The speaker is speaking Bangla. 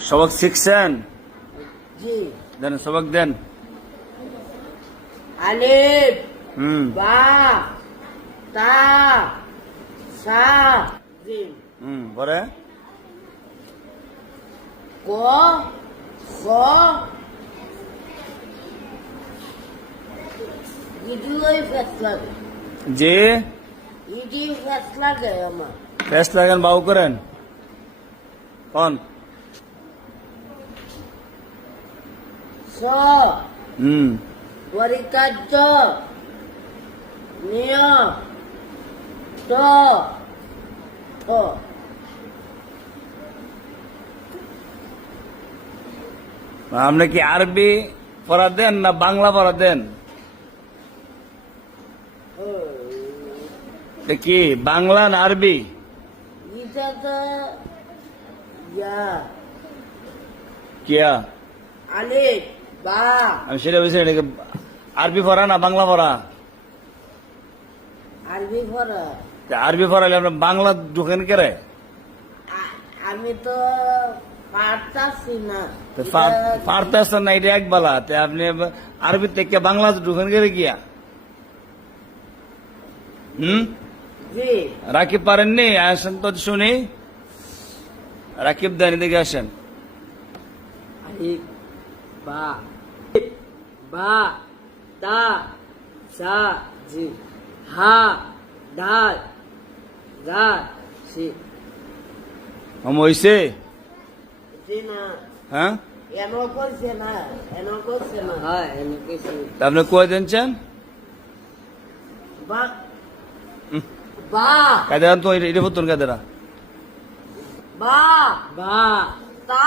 সবক শিখছেন? জি। দেন সবক দেন। আলিফ, হুম বা, তা, সা, জিম। পরে ক, খ, ইডিওই ফেস লাগে। যে ইডি ফেস লাগে আমার। ফেস লাগান বাউ করেন কোন? স, হুম পরিকার্য, নিয়ম, ট, ঠ। আপনি কি আরবি পড়া দেন না বাংলা পড়া দেন? এটা কি বাংলা না আরবি? এটা তো ইয়া কিয়া আলিফ, বা, আমি সেটা বলছি, এটাকে আরবি পড়া না বাংলা পড়া? আরবি পড়া। আরবি পড়ালে আপনার বাংলা ঢুকেন কেরে? আমি তো পারতাছি না। পারতেছেন না, এটা এক বালা। আপনি আরবি থেকে বাংলা ঢুকেন কেরে গিয়া? জি। রাকিব পারেননি? আসেন তো শুনি। রাকিব দেন, এদিকে আসেন। আলিফ, বা, বা, তা, সা, জি, হা, ডাল, দা, সি। হইছে? জি না। হ্যাঁ, এনো করছে না, এনো করছে না। হ্যাঁ, এনো করছে। তা আপনি কয়ে দিনছেন? বা, বা, কায়দা তো এটা হতো কায়দারা। বা, বা, তা।